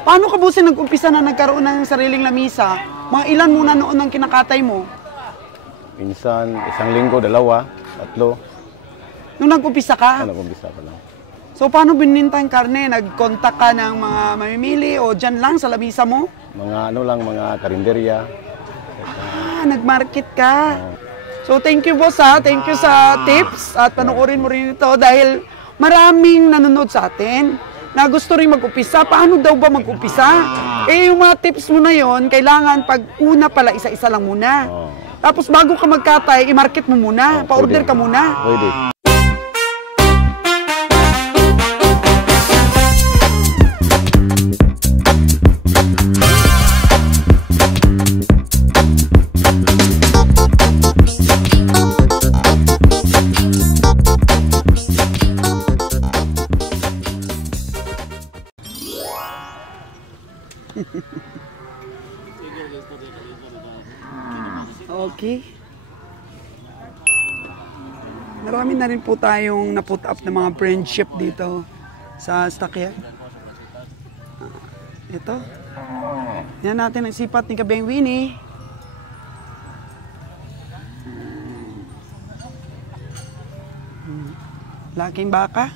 Paano ka Bossing nag-umpisa na nagkaroon ng sariling lamisa? Mga ilan muna noon ang kinakatay mo? Minsan, 1 linggo, 2, 3. Nung nag-umpisa ka? Nag-umpisa pa lang. So, paano bininta yung karne? Nag-contact ka ng mga mamimili o dyan lang sa lamisa mo? Mga mga karinderya. Nag-market ka. So, thank you boss ha. Thank you sa tips at panoorin mo rin ito dahil maraming nanonood sa atin na gusto rin mag-upisa. Paano daw ba mag-upisa? Eh, yung mga tips mo na yon kailangan pag una pala, isa-isa lang muna. Tapos bago ka magkatay, i-market mo muna. Pa-order ka muna. Pwede. Okay. Marami na rin po tayong na-put up na mga friendship dito sa stockyard. Ito. Yan natin ang sipat ni Kabeng Winnie. Laking baka.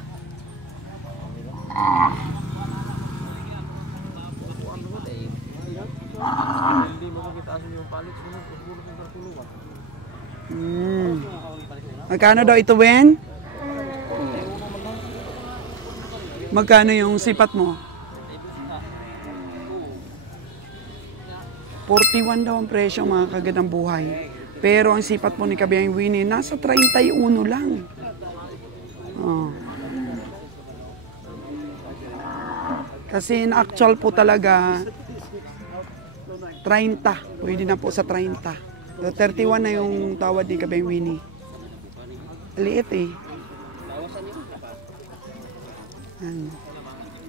Magkano daw ito, Wen? Magkano yung sipat mo? 41 daw ang presyo, mga kagandang buhay. Pero ang sipat mo ni Kabeng Winnie, nasa 31 lang. Oh. Kasi in actual po talaga, 30. Pwede na po sa 30. So, 31 na yung tawad ni Kabeng Winnie. Liit eh.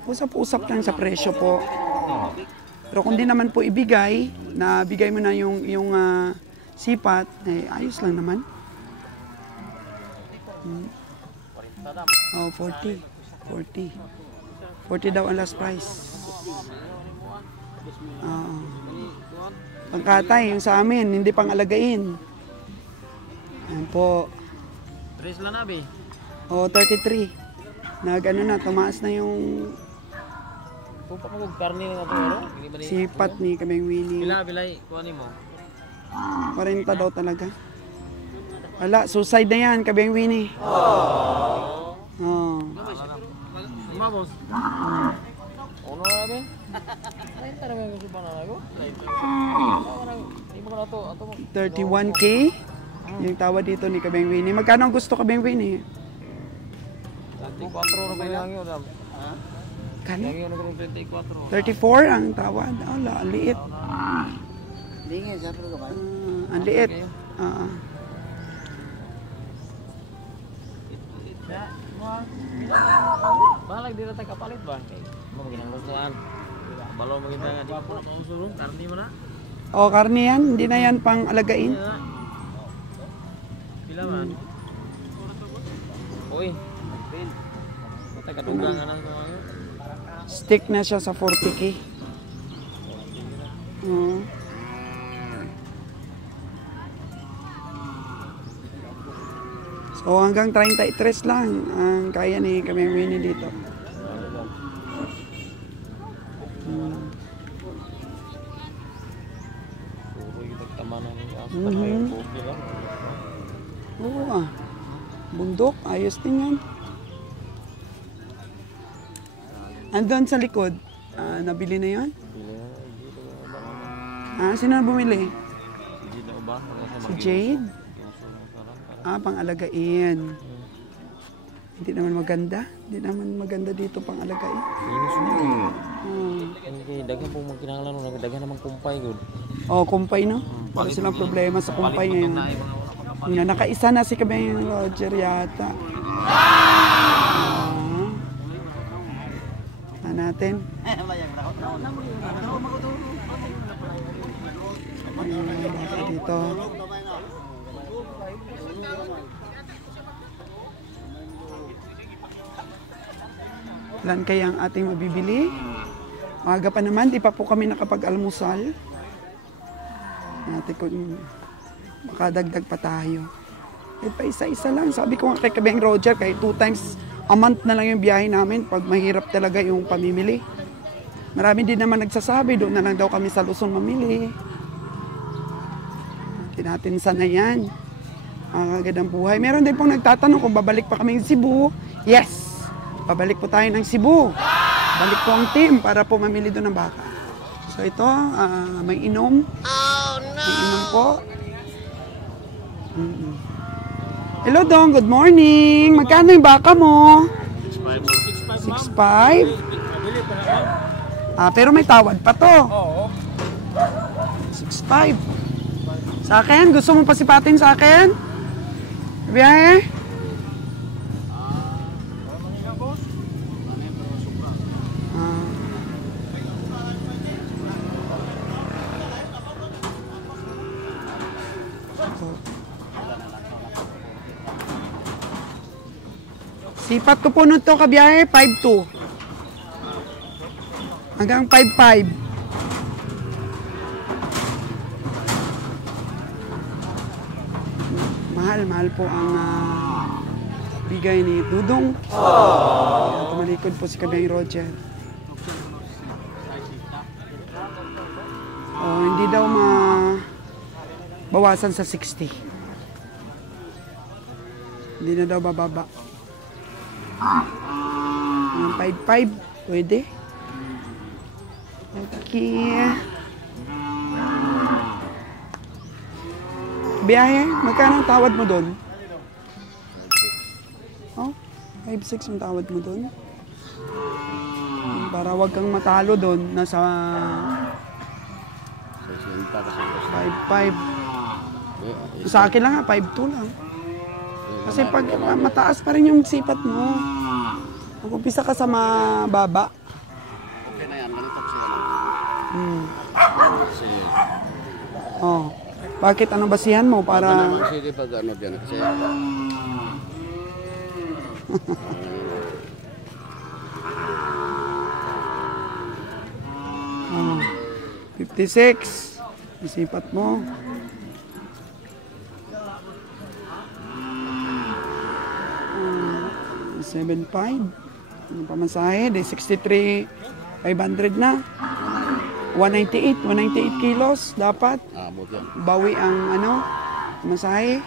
Usap-usap lang sa presyo po. Pero kung di naman po ibigay, na bigay mo na yung sipat, eh, ayos lang naman. Oh, 40. 40. 40 daw ang last price. Pangkatay, yung sa amin, hindi pang alagain. Ayan po. Tres lang nabi. Oh, 33. Nag-ano na, tumaas na yung Tupak mo karne nga to, sipat ni Kabeng Winnie. Bilay, kuha mo. 40 daw talaga. Wala, suicide na yan, Kabeng Winnie. Oh. Vamos. Ono na ba? Ay, tara mo gusto pa na ako. 31K. Yung tawad dito ni Kabeng Winnie. Magkano ang gusto Kabeng Winnie? 34 na ba lang yun? Kano? 34. 34 ang tawad. Wala, ang liit. Ang liit. Balag di na tayo kapalit ba? Mo ginanglusuan. Balo mo kita nga di ko na mausulong, karni mo na. Oh, karni yan, hindi na yan pang alagain. Pila man. Oy. Taga dugang ana ko ano. Stick na siya sa 40K. So hanggang 33 lang ang kaya ni Kabeng Winnie dito. Oo bundok, ayos din yan. Andun sa likod, nabili na yan? Sino na bumili? Si Jade? Pang-alagain. Hindi naman maganda. Hindi naman maganda dito pang-alagain. Daghan po magkinahanglan no, daghan namang kumpay gud. Oh, kumpay no? Wala silang problema sa kumpay ngayon. Nakaisa na si Kabeng Roger yata. Natin. Dito. Ilan kaya ang ating mabibili? Maaga pa naman, di pa po kami nakapag-almusal. Natin kung makadagdag pa tayo. Eh, pa isa-isa lang. Sabi ko nga kay Kabeng Roger, kahit 2 times a month na lang yung biyahe namin pag mahirap talaga yung pamimili. Marami din naman nagsasabi, doon na lang daw kami sa Luzon mamili. Natin sana yan. Agad ang buhay. Meron din pong nagtatanong kung babalik pa kami ng Cebu. Yes! Babalik po tayo ng Cebu. Balik po ang team para po mamili doon ng baka. So ito, may inom. Oh, no! May inom po. Hello Dong, good morning. Magkano yung baka mo? 6.5. Pero may tawad pa to. 6.5. Sa akin? Gusto mo pasipatin sa akin? Biyahe? Sipat ko po nun to kabiyahe, 5.2. Hanggang 5.5. Mahal po ang bigay ni Dudong. Tumalikod po si Kabeng Roger. Hindi daw bawasan sa 60. Hindi na daw bababa. 5.5, pwede. Okay. Biyahe, magkano ang tawad mo doon? 5.6 ang tawad mo doon. Para wag kang matalo doon, nasa 5.5. Sa akin lang 5.2 lang. Kasi pag mataas pa rin yung sipat mo, mag-umpisa ka sa mababa. Okay na yan, ganito kasi yan. Kasi... Bakit? Anong basihan mo para... Kasi pag ano dyan, kasi... 56. Isipat mo. 7.5. Ano pamasahe? 63, 500 na. 198 kilos dapat. Bawi ang masahe.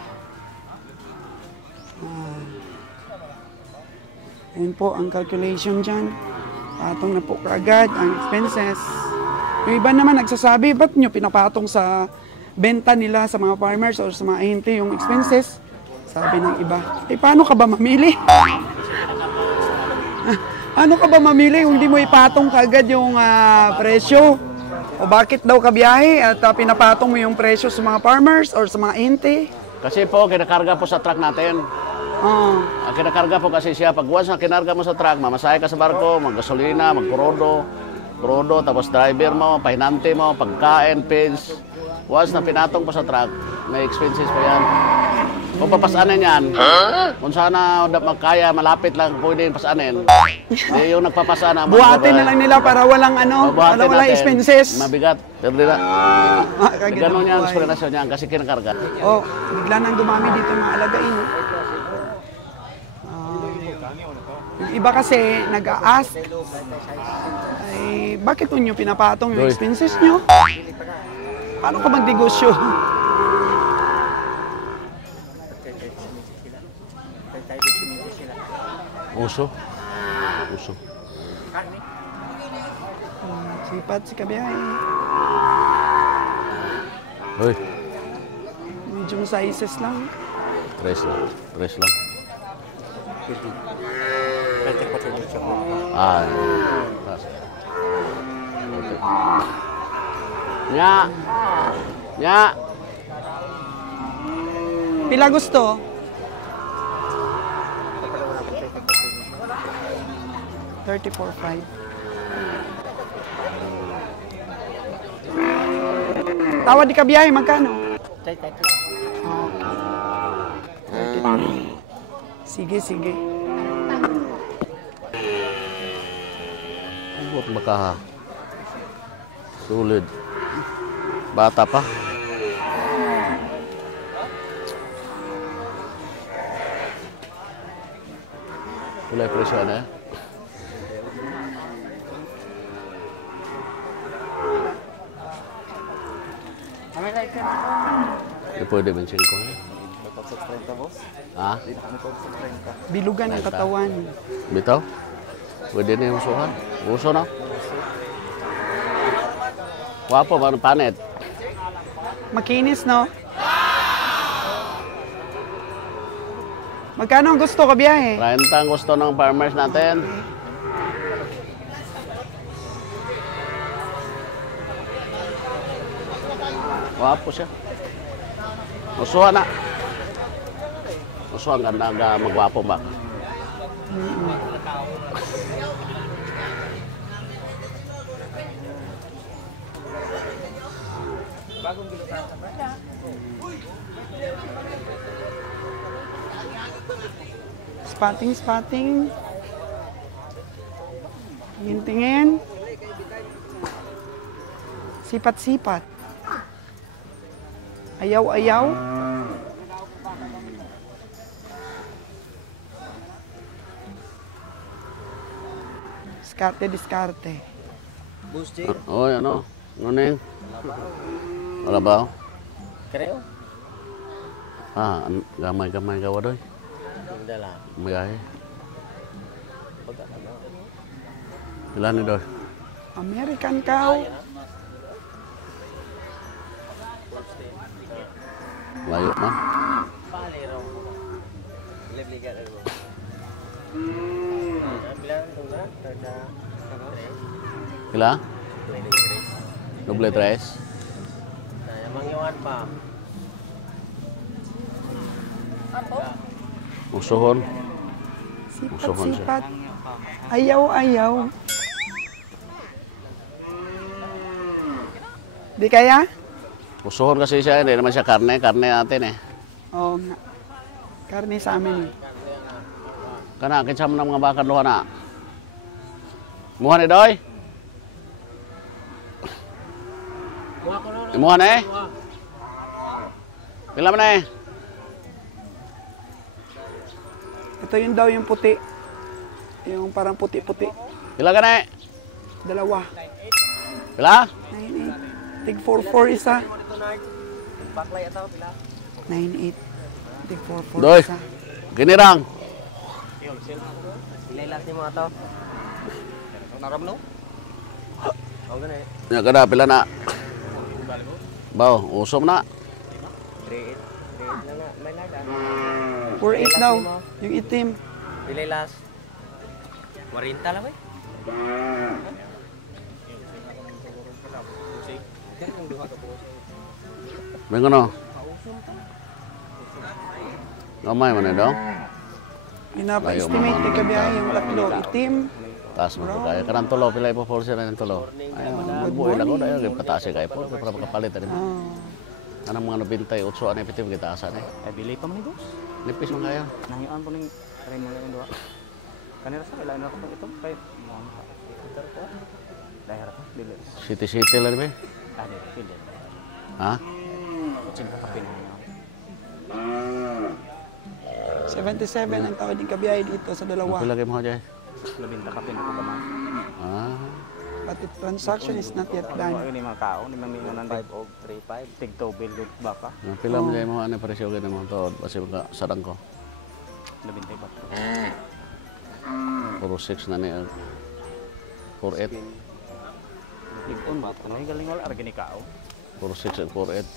Yun po ang calculation dyan. Patong na po kaagad ang expenses. Yung iba naman nagsasabi, ba't nyo pinapatong sa benta nila sa mga farmers or sa mga ahente yung expenses? Sabi ng iba, paano ka ba mamili? Ano ka ba mamili kung di mo ipatong kaagad yung presyo? O bakit daw ka biyahe at pinapatong mo yung presyo sa mga farmers or sa mga ahente? Kasi po, kinakarga po sa truck natin. Ang kinakarga po kasi siya, pag once na kinarga mo sa truck, mamasahe ka sa barko, maggasolina, magkurodo, tapos driver mo, pahinante mo, pagkain, feeds. Once na pinatong po sa truck, may expenses po yan. Kung papasanin yan, kung sana magkaya, malapit lang pwede yung pasanin. Yung nagpapasana. Buhatin na lang nila para walang walang expenses. Mabigat. Pero di na. Ganon yan, explanation yan kasi kinakarga. Bigla nang dumami dito yung mga alagain. Yung iba kasi nag-a-ask, bakit nyo pinapatong yung expenses nyo? Paano ka magnegosyo? Uso. Sipat si Kabiyahe. Hoy. Medium sizes lang. Tres lang. Nya. Pila gusto? $34.5. Tawad di Kabiyahe, magkano? Okay. Sige. Huwag Sulit. Bata pa. Wala yung presyo na. Hindi pwede 25 eh. Ha? Bilugan ang katawan. Bitaw? Pwede na yung usuhan. Uso na. Wapo ba ng panet? Makinis, no? Magkano ang gusto ka biyahe? 30 ang gusto ng farmers natin. Wapo siya. Usuhan na. Usuhan ka na magwapo ba? Spotting. Tingin. Sipat. Ayaw. Diskarte. Oh, yan o. Ano yun? Wala ba? Kreo. Gamay gawa doy. Hindi lang. Magahe. Ilan ni doy? American cow. Layo na. Palero. Libligan mo. Bilang tunggal tada. Kila? Doble tres. Nah, mangyawan pa. Usuhon. Usuhon siya. Sipat. Ayaw. Di kaya? Usuhon kasi siya, hindi naman siya karne natin eh. Oo nga. Karne sa amin. Kana, kinsa mo ng mga baka luha na. Muha ni doy? Muha na eh? Pila man eh? Ito yun daw yung puti. Yung parang puti-puti. Pila ka na eh? 2. Pila? 9.8. Tig 4.4 isa. Baklay ataw pila. 9.8. Tig 4.4 Doy. isa. Ginirang. Ilaylas ni mo ataw. Naram no? Oh gani. Nya kada pila na? Baw, usom na. 3.8 na nga may laga. 4.8 daw. Yung itim. Ilaylas. 40 lang ba? May ano? Gamay man daw. Inapa-estimate kay kabiyahe yung 3. Itim. Taas mo to kaya. Kanang tulo, pila po force na ng tulo. Ayun, buhay lang ko. Ayun, pataas kayo po. Para makapalit na rin. Anong mga nabintay, 8 ano epitip kita asan eh. Ay, bilay pa man ito. Nipis mo kaya. Nangyaan po ng karin mga yung doa. Kanira sa kailangan ako itong ito. Kaya, ito ko. Dahil ako, bilay. City lang ba? Dahil, bilay. Ha? Cinta kapin. 77 ang tawad yung kabiyahe dito sa dalawa. Pila kayo mo dyan? Labinta kapin ako pa man. Ah. But the transaction is not yet done. Ini mga kao, ni mamingo ng 5 o 3-5. Tig to bill baka. Pila mo dyan mo ano presyo kayo mo to. Basi ka sarang ko. Labinta ba? Puro 6 na niya. 4-8. Lipon ba? Ano yung galing wala? Argini kao. Puro 6 at 4-8.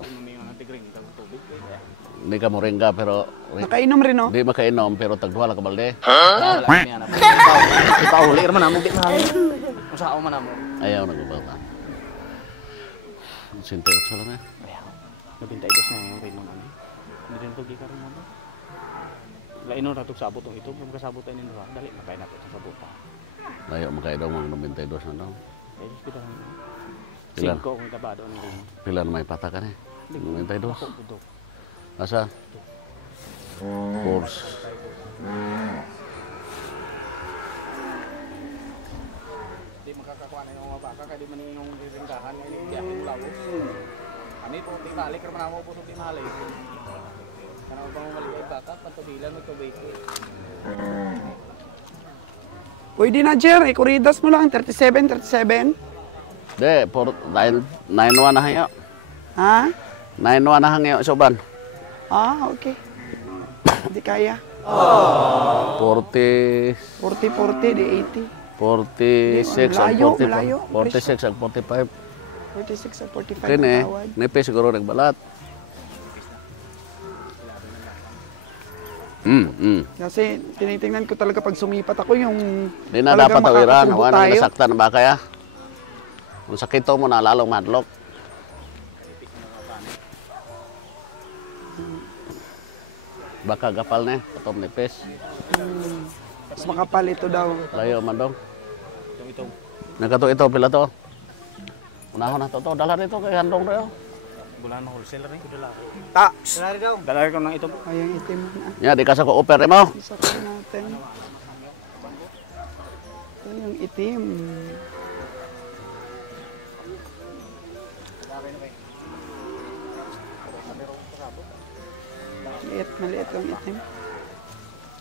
Mamingo ng tigring, kang tubig. Hindi ka moringa pero Nakainom rin, no? hindi makainom pero tagduha ka balde. Ipauli naman amo di mahal. Usahaw man amo. Ayaw na gubata. Sinte utsa lang eh. Labinta idos na yung rin naman. Hindi rin tugi ka rin naman. Laino ratok sabot ang ito, kung kasabot tayo nito, dali makain natin sa sabot pa. Layo makaidaw mga 92 na daw. Eh, kita lang. Ilan? 5 kung itabado ng rin. Pila na may patakan eh. 92. Ako, budok. Asa? Force. kakakuha na yung mga baka, kaya di man yung ringgahan, ngayon yung yakin lawos. Kami po, tinalik, karman ako po sa tinalik. Karena bang mali ay baka, patubilan, magtubig. Pwede na, Jer. Ikuridas mo lang. 37, 37. Di, 9-1 na hangyo. Ha? 9-1 na hangyo, suban. Ah, okay. Hindi kaya. 40, 40, di 80. 46 Malayo, ang 40, malayo. 46 ang 45. 46 at 45 Kini, ang tawad. nipi siguro nagbalat. Kasi tinitingnan ko talaga pag sumipat ako yung Di na talagang dapat tawiran, makakasubo wala tayo. na nasaktan ba kaya? Kung sakito mo na lalong madlok. Baka gapal na, patom nipis. Mas makapal ito daw. Layo man dong. Itong. Nagato ito pila to. Unahon na to, dala dito kay handong daw. Bulan na wholesaler eh. Dala ko. Taps! Dala ko ng itong. Ayang itim na. Ya, di kasi ko offer mo. Isa ko natin. Ito yung itim. Maliit yung itim.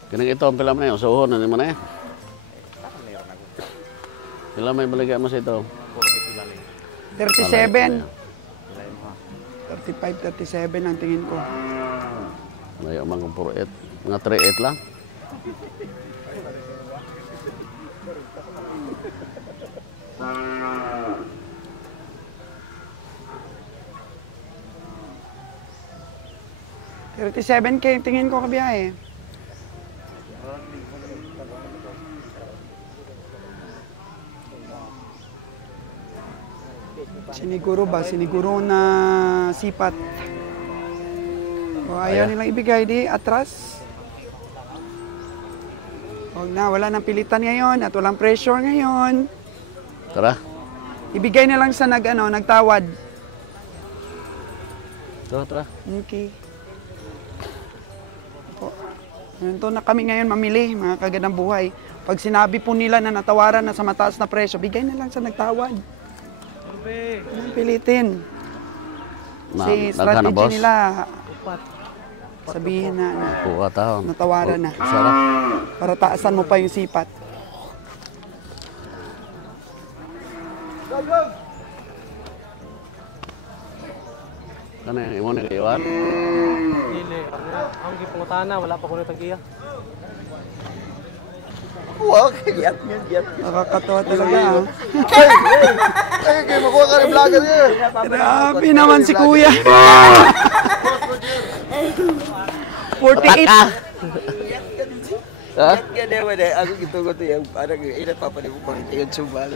Kining ito ang pila mo na yun, suhon na naman eh. Pila may baligay mo sa ito. 37. 35, 37 ang tingin ko. Layo man kung puro 8. Mga 3-8 lang. $37K yung tingin ko kabiyahe. Siniguro ba? Siniguro na sipat. O ayaw nilang ibigay, di atras. Huwag na, wala nang pilitan ngayon at walang pressure ngayon. Tara. Ibigay na lang sa nagtawad. Tara, tara. Okay. Ganito na kami ngayon mamili, mga kagandang buhay. Pag sinabi po nila na natawaran na sa mataas na presyo, bigay na lang sa nagtawad. Anong pilitin? Kasi Naghanap, boss? strategy nila, sabihin na Kuha taon. natawaran na. Sarap. Para taasan mo pa yung sipat. Kana yung imo na iwan. Dili, ang gipungutana, wala pa ko nitagiya. Nakakatawa talaga, ha? Ay, kayo makuha ka ng vlogger niya. Grabe naman si Kuya. 48. Ha? Yan naman eh, ako gitugot yung parang ilan pa pa rin mo pang tingin sumbal.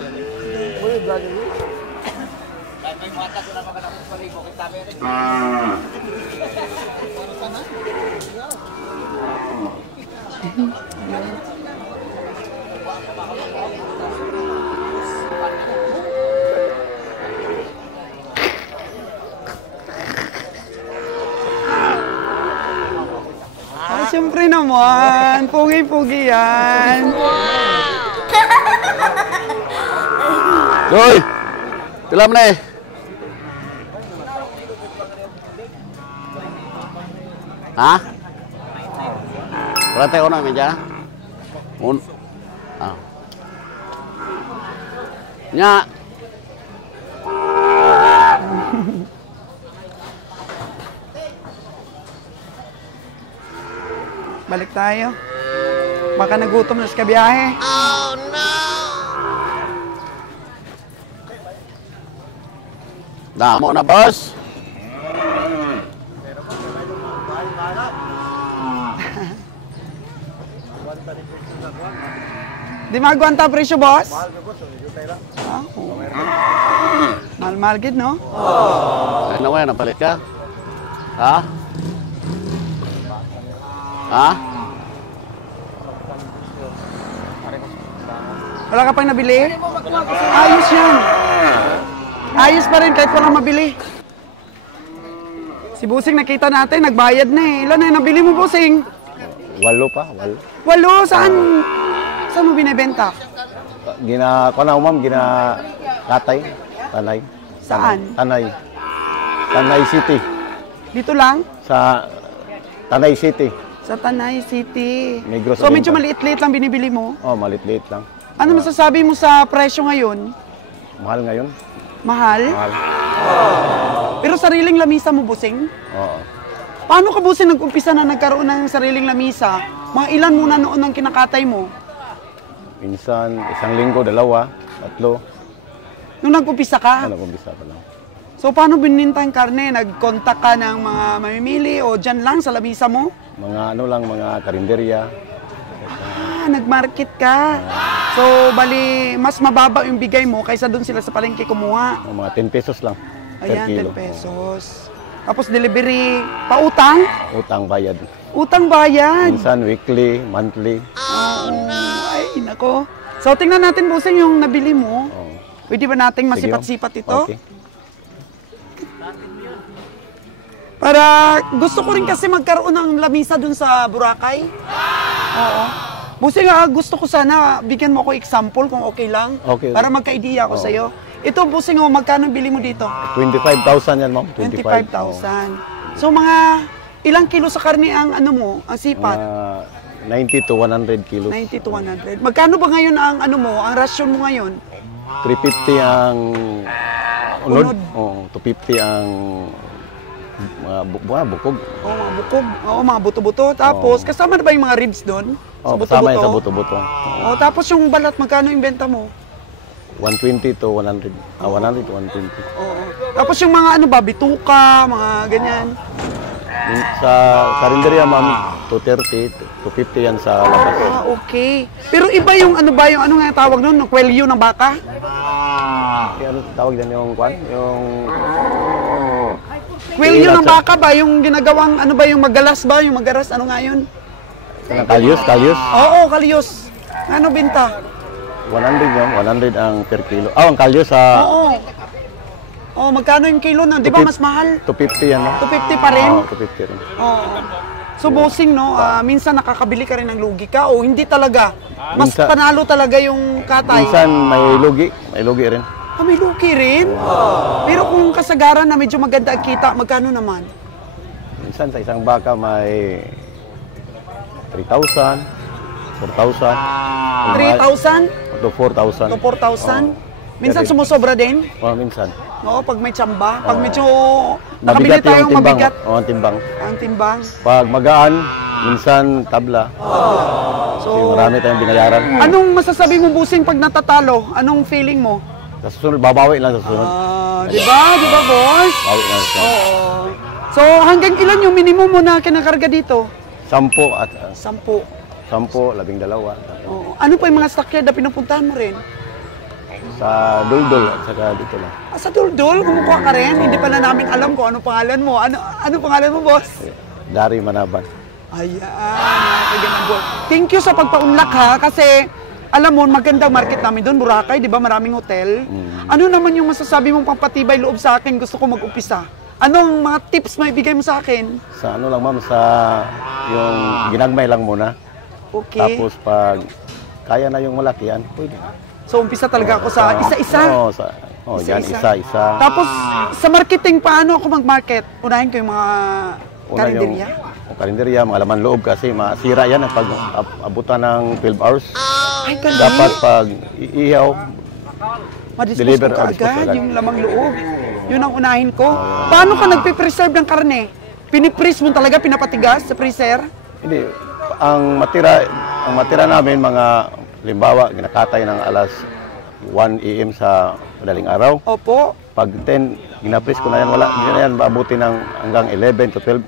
Uy, vlogger niya. Ah, siyempre naman. Pugi-pugi yan. Hoy! Tilam na eh. Ha? Berarti ko na meja. Ah. Nya. Balik tayo. Baka nagutom na sa kabiyahe. Oh no! Damo na, boss. Di magwanta presyo, boss? Ah, oo. Mahal-mahal gid, no? Ano mo yan, napalit ka? Ha? Ha? Wala ka pang nabili? Ayos yan. Ayos pa rin kahit walang mabili. Si Busing nakita natin, nagbayad na eh. Ilan na yung nabili mo, Busing? 8 pa, 8. 8? Saan mo binibenta? ma'am, katay, Tanay. Saan? Tanay City. Dito lang? Sa Tanay City. Sa Tanay City. Negros So medyo Oriental. maliit-liit lang binibili mo? Oh, maliit-liit lang. Ano masasabi mo sa presyo ngayon? Mahal ngayon. Mahal? Mahal. Pero sariling lamisa mo, busing? Oo. Paano ka, busing, nag-umpisa na nagkaroon ng sariling lamisa? Mga ilan muna noon ang kinakatay mo? Minsan, 1 linggo, 2, 3. Nung nag-umpisa ka? Nag-umpisa pa lang. So paano bininta yung karne? Nag-contact ka ng mga mamimili o dyan lang sa lamisa mo? Mga karinderya. Nag-market ka. So, bali, mas mababa yung bigay mo kaysa doon sila sa palengke kumuha. Mga 10 pesos lang. Ayan, per kilo. 10 pesos. Tapos delivery, pautang? Utang bayad. Utang bayad. Minsan weekly, monthly. Ay, nako. So, tingnan natin, busing, yung nabili mo. Oo. Pwede ba nating Sige, masipat-sipat ito? Okay. Para gusto ko rin kasi magkaroon ng lamisa dun sa Boracay. Oo. Busing, gusto ko sana bigyan mo ako example kung okay lang. Okay. Para magka-idea ako sa'yo. Ito, busing, magkano bili mo dito? 25,000 yan, ma'am. 25,000. So, mga ilang kilo sa karne ang ano mo, ang sipat? 90 to 100 kilos. 90 to 100. Magkano ba ngayon ang ano mo, ang rasyon mo ngayon? 350 ang unod. Unod. Oo, 250 ang bukog. Oo, mga bukog. Oo, mga buto-buto. Tapos, kasama na ba yung mga ribs doon? Oh, kasama yan sa buto-buto. Oo, tapos yung balat, magkano yung benta mo? 120 to 100. 100 to 120. Oo. Tapos yung mga ano ba, bituka, mga ganyan. Sa karinderya, ma'am, 230 to 250 yan sa labas. Okay. Pero iba yung ano ba, yung ano nga tawag nun, kwelyo ng baka? Ano tawag din yung kwan? Yung Kwelyo ng baka ba, yung ginagawang ano ba, yung magalas ba, yung magaras, ano nga yun? kalyos. Oo, kalyos. Ano binta? 100 yun, 100 ang per kilo. Ang kalyos sa Oo. Oh, magkano yung kilo na? Di ba mas mahal? 250 yan, no? 250 pa rin? Oo, 250 rin. Oo. So, bossing, no? Minsan nakakabili ka rin ng lugi ka o hindi talaga? Mas Minsan- panalo talaga yung katay? Minsan may lugi rin. May lugi rin? Pero kung kasagaran na medyo maganda ang kita, magkano naman? Minsan sa isang baka may 3,000, 4,000, 3,000 to 4,000. to 4,000? Minsan Pero- sumusobra din? Oo, minsan. Oo, pag may tsamba. Pag medyo nakabili Mabigat tayong yung timbang. mabigat Oo, ang timbang. ang timbang. Pag magaan, minsan tabla. So, Marami tayong binayaran. anong masasabi mo, busing, pag natatalo? Anong feeling mo? Sa susunod, babawi lang sa susunod. Di ba? Di ba, boss? Bawi lang sa susunod. Oo. So, hanggang ilan yung minimum mo na kinakarga dito? 10 at 10. 10, 12. Oo. Ano pa yung mga stockhead na pinupuntahan mo rin? Sa Duldul at saka dito lang. Sa Duldul, kumukuha ka rin? Hindi pa na namin alam kung ano pangalan mo. Ano pangalan mo, boss? Dari Manaban. Ayan, mga kaibigan, boss. Thank you sa pagpaunlak, ha, kasi alam mo, magandang market namin doon, Boracay, di ba? Maraming hotel. Ano naman yung masasabi mong pampatibay loob sa akin? Gusto ko mag-umpisa. Anong mga tips may bigay mo sa akin? Sa ano lang, ma'am, sa yung ginagmay lang muna. Okay. Tapos pag kaya na yung malakihan, pwede. So, umpisa talaga ako sa isa-isa. Oo, yan, Isa-isa. isa-isa. Tapos, sa marketing, paano ako mag-market? Unahin ko yung mga karinderya? Yung karinderya, mga laman loob kasi masira yan pag abutan ng 12 hours. Ay, ganun. Dapat pag iihaw, Madispose deliver ko or kaagad, dispose agad. yung lamang loob. Yun ang unahin ko. Paano ka nagpe-preserve ng karne? Pinipreeze mo talaga, pinapatigas sa freezer? hindi, ang matira namin mga limbawa, ginakatay ng alas 1 AM sa madaling araw. Opo. Pag 10, ginapres ko na yan, wala, hindi na yan maabuti ng hanggang 11 to 12.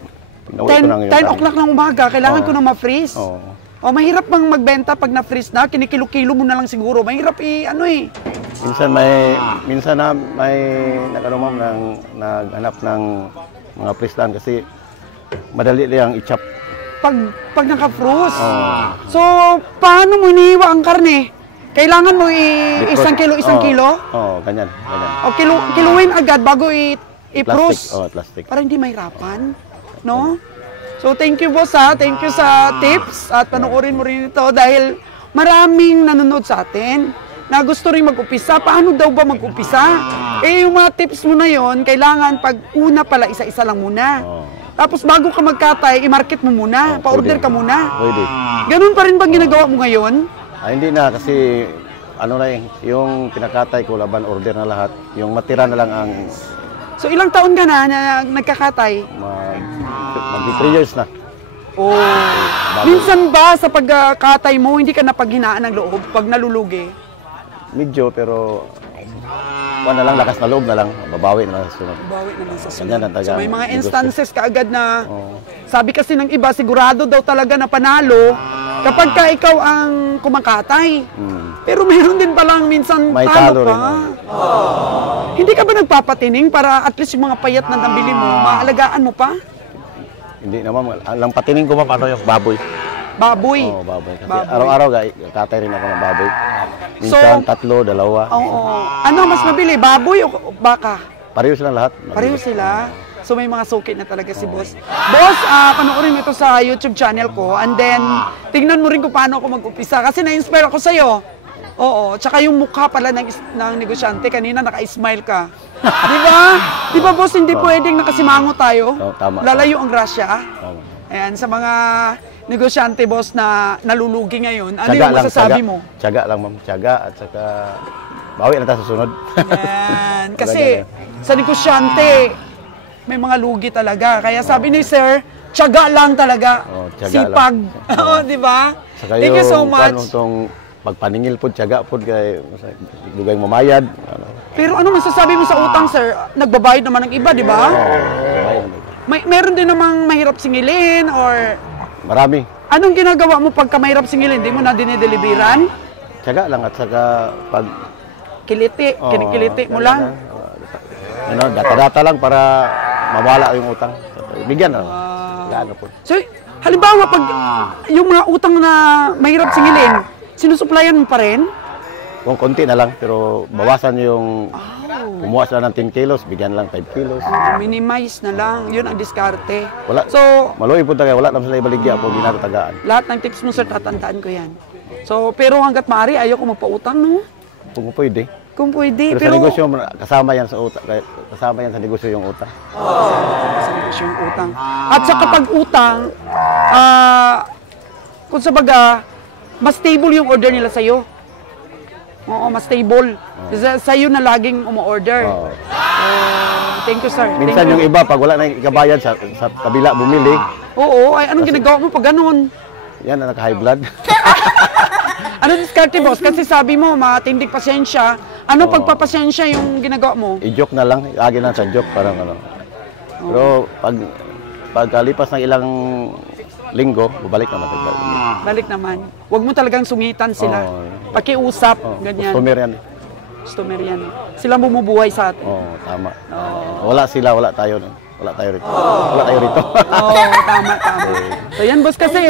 Pinauwi ko na 10 o'clock ng umaga, kailangan ko na ma-freeze. Oo. O, mahirap bang magbenta pag na-freeze na? Kinikilo-kilo mo na lang siguro. Mahirap Minsan na may naghanap ng mga preslan kasi madali lang i-chop. Pag naka-froze. So, paano mo iniiwa ang karne? Kailangan mo isang kilo? Oo, ganyan. O, kiluin agad bago i-froze. Plastic. Para hindi mahirapan. No? So, thank you, boss, ha. Thank you sa tips at panoorin mo rin ito dahil maraming nanonood sa atin. na gusto rin mag-upisa. Paano daw ba mag-upisa? Eh, yung mga tips mo na yon, kailangan pag una pala, isa-isa lang muna. Tapos bago ka magkatay, i-market mo muna, pa-order ka muna. Pwede. Ganun pa rin bang ginagawa mo ngayon? Hindi na kasi ano na yung pinakatay ko laban order na lahat. Yung matira na lang ang So ilang taon ka na nagkakatay? mag 3 years na. Oh. Minsan ba sa pagkatay mo, hindi ka napaghinaan ng loob pag nalulugi? Medyo pero wala lang, lakas na loob na lang. Babawi na lang sa sunod. Bawi naman sa Ganyan ang sunod. taga- So may mga gusto. instances kaagad na sabi kasi ng iba, sigurado daw talaga na panalo kapag ka ikaw ang kumakatay. Pero mayroon din palang minsan May talo talo ka. rin, Hindi ka ba nagpapatining para at least yung mga payat na nabili mo, maalagaan mo pa? Hindi naman. Ang patining ko pa paano yung baboy. Baboy. Oo, baboy. Kasi Baboy. araw-araw katay rin ako ng baboy. Minsan, So, 3, 2. Oo. Ano mas mabili, baboy o baka? Pareho silang lahat. Pareho sila. So may mga suki na talaga si Boss. Boss, panoorin mo ito sa YouTube channel ko and then tingnan mo rin kung paano ako mag-upisa kasi na-inspire ako sa'yo. Oo, tsaka yung mukha pala ng negosyante, kanina naka-smile ka. Di ba? Di ba boss, hindi pwedeng nakasimango tayo? Oo, tama. Lalayo ang grasya. Tama. Ayan, sa mga negosyante boss na nalulugi ngayon, ano Tiyaga yung lang, masasabi tiyaga. mo? Tiyaga lang, ma'am. Tiyaga at saka bawi na tayo sa sunod. Yan. Kasi sa negosyante, may mga lugi talaga. Kaya sabi ni Sir, tiyaga lang talaga. Oo, tiyaga Sipag. lang. Oo, di ba? Saka Thank you so yung, much. Ano, tong pagpaningil po, tiyaga po, kay dugay mamayad. Ano, Pero ano masasabi mo sa utang, Sir? Nagbabayad naman ng iba, di ba? mamayad. Meron din namang mahirap singilin or Marami. anong ginagawa mo pagka mahirap singilin? Hindi mo na dinideliveran? Tiyaga lang at saka pag Kiliti, kinikiliti mo lang. Ano, data-data lang para mawala yung utang. Bigyan na lang. Gaano po. So, halimbawa, pag yung mga utang na mahirap singilin, sinusuplayan mo pa rin? Kung konti na lang, pero bawasan yung kumuha sila ng 10 kilos, bigyan lang 5 kilos. Minimize na lang. Yun ang diskarte. Wala. So, Maluwi po tayo, wala naman sila ibaligya po, hindi natin tagaan. lahat ng tips mo, sir, tatandaan ko yan. So, pero hanggat maaari, ayaw ko magpautang, no? Kung pwede. Kung pwede. Pero, sa negosyo, kasama yan sa utang. Kasama yan sa negosyo yung utang. Sa negosyo yung utang. At sa kapag utang, kung sa baga, mas stable yung order nila sa'yo. Oo, mas stable. Sa'yo na laging umu-order. Oo. Thank you, sir. Minsan Thank yung you. iba, pag wala na ikabayad sa kabila bumili, Oo, ay anong ginagawa mo pag ganun? yan na naka-high blood. Ano diskarte, boss? Kasi sabi mo, matindig pasensya. Ano pagpapasensya yung ginagawa mo? I-joke na lang, agi na sa joke, parang ano. Pero pagkalipas ng ilang linggo, bubalik naman tayo. Balik naman. Huwag mo talagang sungitan sila. Oo. Pakiusap, ganyan. Customer yan. Customer yan. Sila bumubuhay sa atin. Oo, tama. Wala sila, wala tayo. Wala tayo rito. Wala tayo rito. Oo, tama. So yan, boss, kasi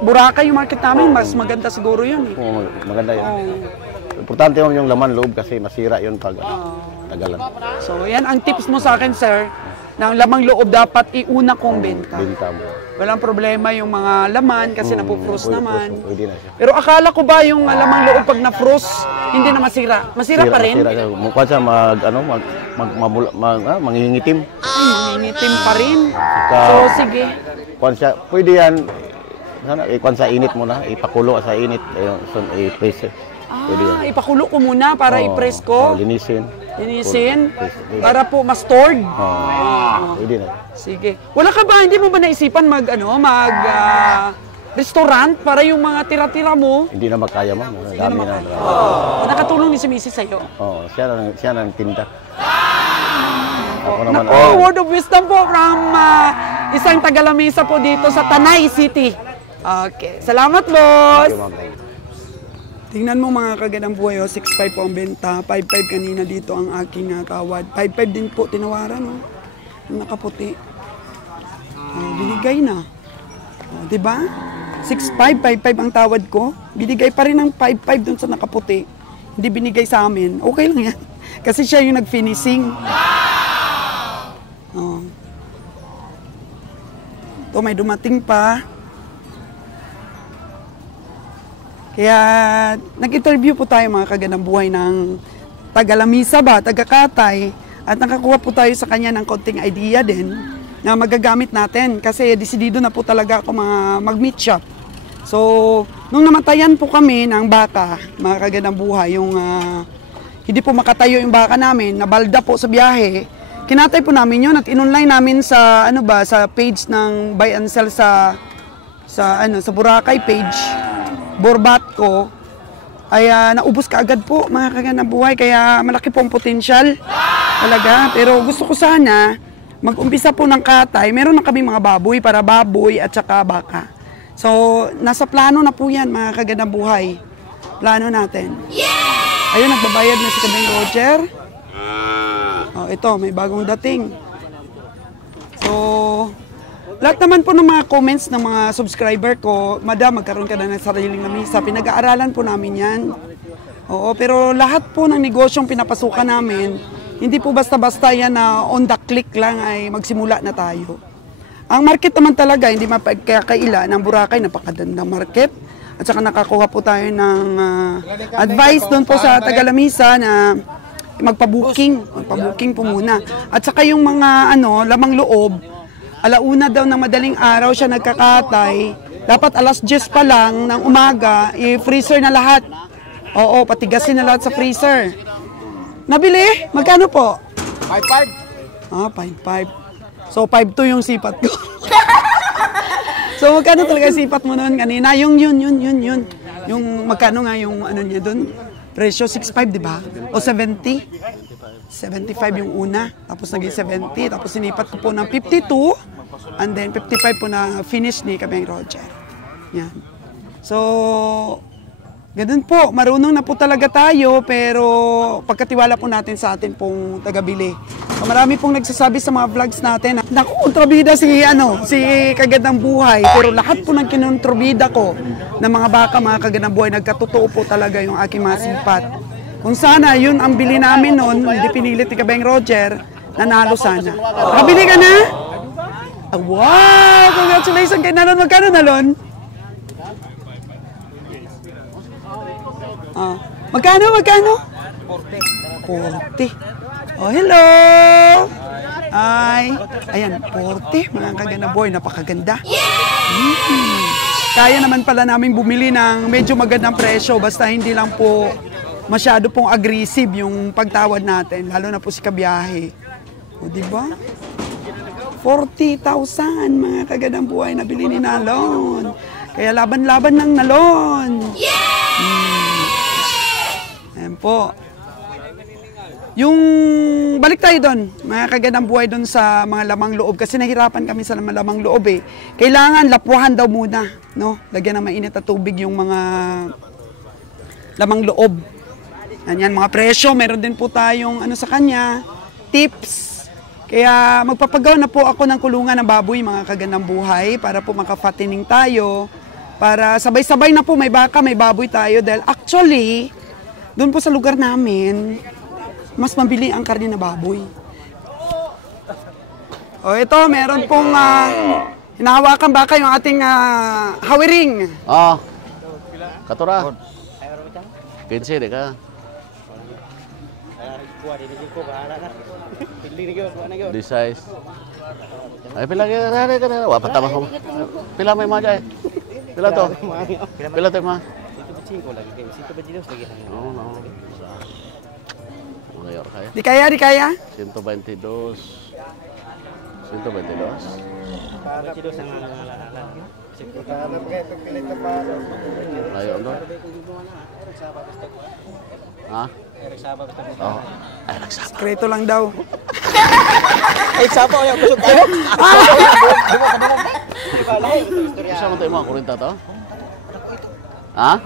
Boracay yung market namin, mas maganda siguro yun eh. Oo, maganda yun. Oo. Importante yung laman loob kasi masira yun pag tagalan. So yan ang tips mo sa akin, sir, ng lamang loob dapat iuna kong benta. Benta mo. Walang problema yung mga laman kasi napupros naman. Pwede na siya. Pero akala ko ba yung lamang loob pag na-frost, hindi na masira? Masira pa rin? Masira siya. Mukha siya mangingitim. Ay, mangingitim pa rin. Saka- So, sige. Kuwan siya, pwede yan. Sana, kuwan sa init mo na, ipakulo sa init, i-press. Pwede yan. Ipakulo ko muna para i-press ko. Linisin. Linisin. Para po ma-stored. Pwede na. Sige. Wala ka ba, hindi mo ba naisipan restaurant para yung mga tira-tira mo? Hindi na makaya mo. Dami na. Nakatulong ni si Mrs. sa'yo. Oo, siya na tinda. Ako naman. Naku, word of wisdom po from isang taga-lamesa po dito sa Tanay City. Okay. Salamat, boss. Tingnan mo mga kagandang buhay, 6.5 po ang benta. 5.5 kanina dito ang aking tawad. 5.5 din po tinawaran, oh. Yung nakaputi. Binigay na. Diba? 6.5, 5.5 ang tawad ko. Binigay pa rin ng 5.5 dun sa nakaputi. Hindi binigay sa amin. Okay lang yan. Kasi siya yung nag-finishing. Oh. Ito, may dumating pa. Kaya nag-interview po tayo mga kaganang buhay ng taga-Lamisa ba, taga-Katay, at nakakuha po tayo sa kanya ng konting idea din na magagamit natin kasi desidido na po talaga ako mag-meat shop. So, nung namatayan po kami ng baka, mga kaganang buhay, yung hindi po makatayo yung baka namin, nabalda po sa biyahe, kinatay po namin yun at in-online namin sa sa page ng buy and sell sa Boracay page. Borbat ko ay naubos ka agad po mga kaganang buhay, kaya malaki po ang potensyal talaga. Pero gusto ko sana mag-umpisa po ng katay. Meron na kami mga baboy para baboy at saka baka. So nasa plano na po yan mga kaganang buhay. Plano natin. Ayun, nagbabayad na si Kabeng Roger. Ito, may bagong dating. So lahat naman po ng mga comments ng mga subscriber ko, Madam, magkaroon ka na ng sariling lamisa. Pinag-aaralan po namin yan. Oo, pero lahat po ng negosyong pinapasukan namin, hindi po basta-basta yan na on the click lang ay magsimula na tayo. Ang market naman talaga, hindi mapagkakaila ng Boracay, napakagandang market. At saka nakakuha po tayo ng advice doon po sa taga-Lamisa na magpa-booking po muna. At saka yung mga lamang loob, alauna daw ng madaling araw siya nagkakatay. Dapat alas 10 pa lang ng umaga, i-freezer na lahat. Oo, patigasin na lahat sa freezer. Nabili? Magkano po? 5.5. 5.5. So, 5.2 yung sipat ko. So, magkano talaga sipat mo noon kanina? Yung yun. Yung magkano nga yung niya doon? Presyo 6.5, di ba? O 70? 75 yung una, tapos naging 70, tapos sinipat ko po ng 52, and then 55 po na finish ni Kabeng Roger. Yan. So, ganun po, marunong na po talaga tayo, pero pagkatiwala po natin sa atin pong tagabili. So, marami pong nagsasabi sa mga vlogs natin, naku, kontrabida si Kagandang Buhay, pero lahat po ng kinontrabida ko ng mga baka, mga Kagandang Buhay, nagkatotoo po talaga yung aking mga sipat. Kung sana yun ang bili namin noon, hindi pinilit ni Kabeng Roger, nanalo sana. Nakabili ka na? Wow! Congratulations kay Nalon. Magkano Nalon? Magkano? 40. Oh, hello! Ayan, 40. Mga Kagandang Buhay, napakaganda. Kaya naman pala namin bumili ng medyo magandang presyo, basta hindi lang po masyado pong aggressive yung pagtawad natin, lalo na po si kabiyahe. O, diba? 40,000 mga Kagandang Buhay na bili ni Nalon. Kaya laban-laban ng Nalon. Ayan po. Yung balik tayo doon, mga Kagandang Buhay, doon sa mga lamang loob. Kasi nahirapan kami sa lamang loob eh. Kailangan lapuhan daw muna. No? Lagyan ng mainit na tubig yung mga lamang loob. Yan, mga presyo, meron din po tayong sa kanya, tips. Kaya magpapagawa na po ako ng kulungan ng baboy, mga Kagandang Buhay, para po makafattening tayo, para sabay-sabay na po may baka, may baboy tayo. Dahil actually, doon po sa lugar namin, mas mabili ang karne na baboy. O ito, meron pong hinahawakan baka yung ating hawiring. Katura. 15 ka. Di size. Ay pila ka na. Wa patama ko. Pila may mga jay. Pila to? Pila to ma? 5 lagi kay 122 lagi. No. Mayor kaya. Di kaya? 122. 122 ang layo doon. Ha? Oh. Sekreto lang daw. Sapo yung kusog tayo. Isa mo tayo mga kurinta to? Ha?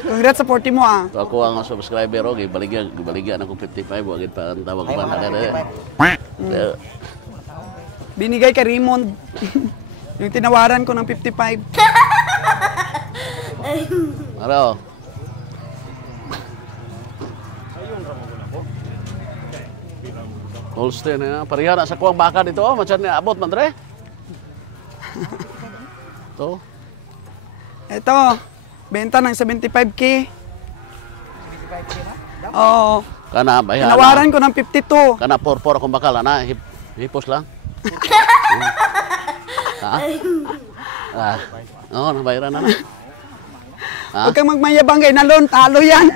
Congrats sa 40 mo ah. Ako ang subscriber o, gibaligyan ako 55, wag pa ang tawag ko ba na. Binigay kay Raymond. Yung tinawaran ko ng 55. Araw. Holstein na, parihan na sa kuwang baka dito, macam ni abot man dre. To. Ito, benta ng 75K. 75K na? Oo. Kana bayan. Tinawaran ko ng 52. Kana porpor akong bakal ana hipos lang. Ha? Ah. Oo, nabayaran na. Ha? Huwag kang magmayabang kay Nalon, talo yan.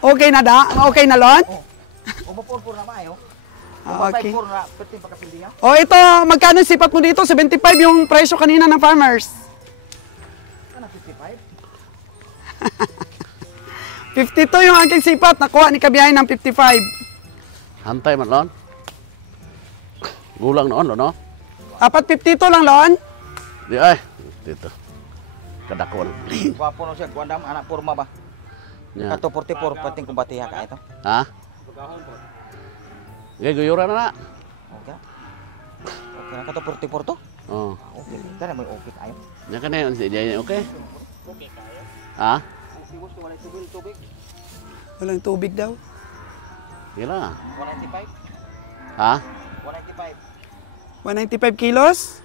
Okay na da? Okay na, Lon? O mapurpur na maayo. Okay. Mapurpur na, pwede pa kapildi niya. O ito, magkano sipat mo dito? 75 yung presyo kanina ng farmers. Ano, 55? 52 yung aking sipat. Nakuha ni Kabiyahe ng 55. Hantay man lon. Gulang noon, no? Apat 52 lang, Lon. Di ay, dito. Kadakon. Gwapo no siya, guandam, anak purma ba? Ya. Kato 44, pating kumbatiha ka ito. Ha? Gay guyuran na. Okay. Okay na, kato 44 to? Oh. Okay, kana may okay kayo. Nya kan si dia okay. Ha? Iwas ko walay tubig. Walang tubig daw. Gila. 195? Ha? 195. 195 kilos.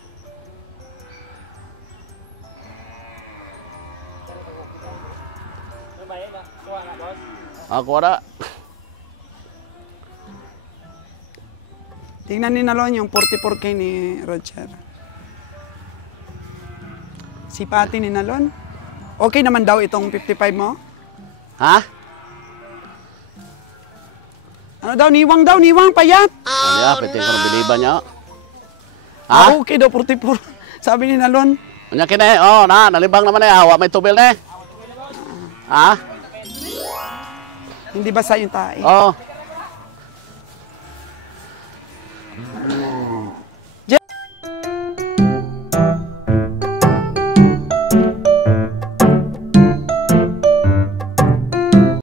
Ako ada. Tingnan ni Nalon yung 44K ni Roger. Sipati ni Nalon. Okay naman daw itong 55 mo? Ha? Ano daw, niwang, payat. Ano ya, pwede ko ng biliban niya. Ah, Ha? okay daw, 44. Sabi ni Nalon. Nya kini, oh, nalibang naman eh. Hawa may tubil eh. Ha? Hindi basa yung tae. Oh.